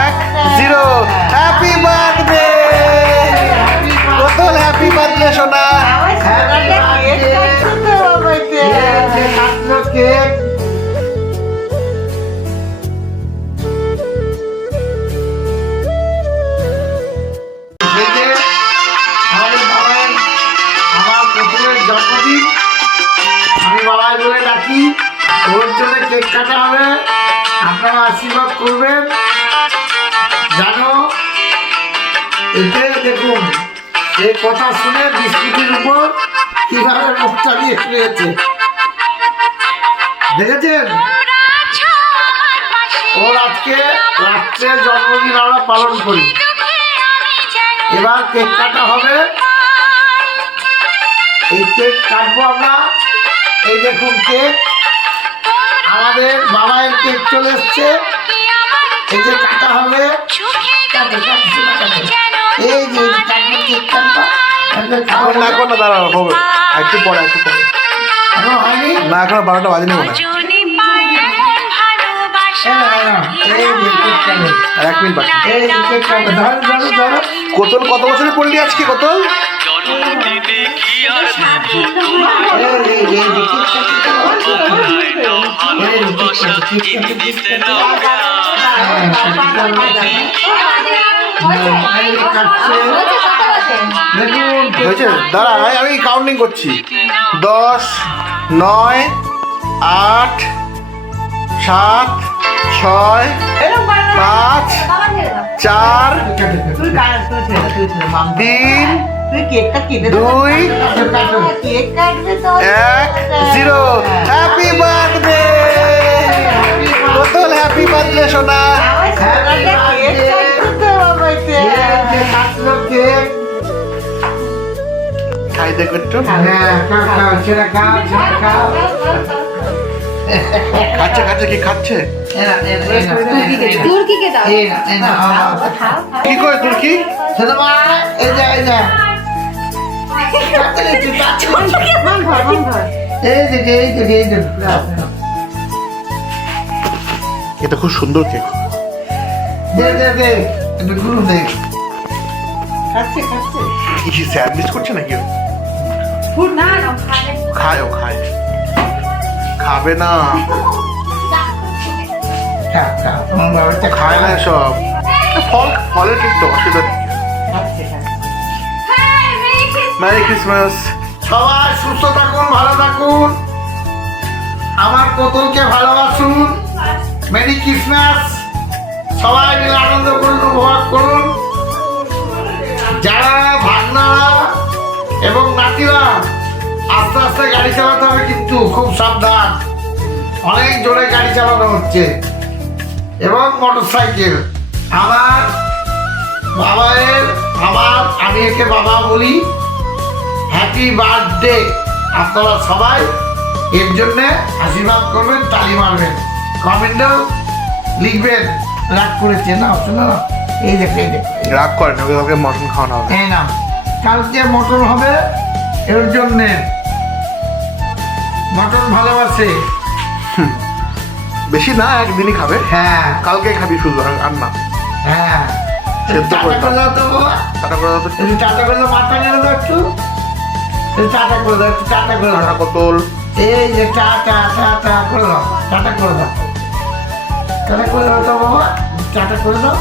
এক zero. Happy birthday কতল happy birthday সোনা। কেক জন্মদিন আমি বাবাই বলে ডাকি ওর জন্য কেক কাটা হবে আপনারা আশীর্বাদ করবেন। জানো এতে দেখুন, এই কথা শুনে বিস্কুটের উপর কীভাবে মুখটা দিয়ে শুয়েছে দেখেছেন? ওর আজকে রাত্রে জন্মদিন আমরা পালন করি। এবার কেক কাটা হবে। এই কেক কাটবো আমরা। এই দেখুন কেক। আমাদের বাবাইয়ের কেক চলে এসছে এই যে কাটা হবে। এই যে কেক কাটবো একবার খাব এখন না এখন না দাঁড়াও হবে একটু পরে একটু পরে এখনও হয়নি না এখন বারোটা বাজেনি মনে হয় এই যে কেক কাটবো আর এক মিনিট বাকি এই যে কেক কাটবো ধরো ধরো ধরো কতল কত বছরে পড়লি আজকে কতল হয়েছে? দাঁড়া, আমি কাউন্টিং করছি। দশ, নয়, আট, সাত, ছয়, পাঁচ, চার, তিন, দুই, এক, জিরো। হ্যাপি কাটলো কেক খাই দেখো একটু হ্যাঁ খাও খাও ছেড়ে খাও ছেড়ে খাও। খাচ্ছে খাচ্ছে কি খাচ্ছে? কি করে তোর কি ছেলে মা এই যা এই যা। কাটলে তুই কাটলে ধর ধর এই যে এই যে এই যে এটা খুব সুন্দর কেক। দেখ দে দে একটু গুরু দে। খাচ্ছে খাচ্ছে। কি স্যান্ডউইচ করছে নাকি ফুড না না খাবে। খায় ও খায়। খাবে না। বাবাটা খায় না। সব। ফল ফলের কেক তো অসুবিধা নেই। হ্যাঁ মেরি ক্রিসমাস সবাই সুস্থ থাকুন ভালো থাকুন। আমার কোতলকে ভালোবাসুন। মেরি ক্রিসমাস সবাই আস্তে আস্তে গাড়ি চালাতে হবে কিন্তু খুব সাবধান। অনেক জোরে গাড়ি চালানো হচ্ছে। এবং মোটর সাইকেল আমার বাবায়ের আমার আমি একে বাবা বলি হ্যাপি বার্থডে আপনারা সবাই এর জন্যে আশীর্বাদ করবেন তালি মারবেন। কমেন্টেও লিখবেন রাগ করেছে না শোনো না? এই দেখে এই দেখো রাগ করে না ওকে ওকে মটন খাওয়ানো হবে। এই না কালকে মটন হবে এর জন্যে। ভালোবাসে বেশি না একদিনই খাবে। হ্যাঁ। কালকে খাবি শুধু আর না। হ্যাঁ। সেদ্ধ করে দাও। তো টাটা করে দাও তো টাটা করে দাও মাথা নেড়ে দাও একটু। টাটা করে দাও টাটা করে দাও। কতল এই যে টাটা টাটা করে দাও। টাটা করে দাও। টাটা করে দাও তো বাবা। টাটা করে দাও।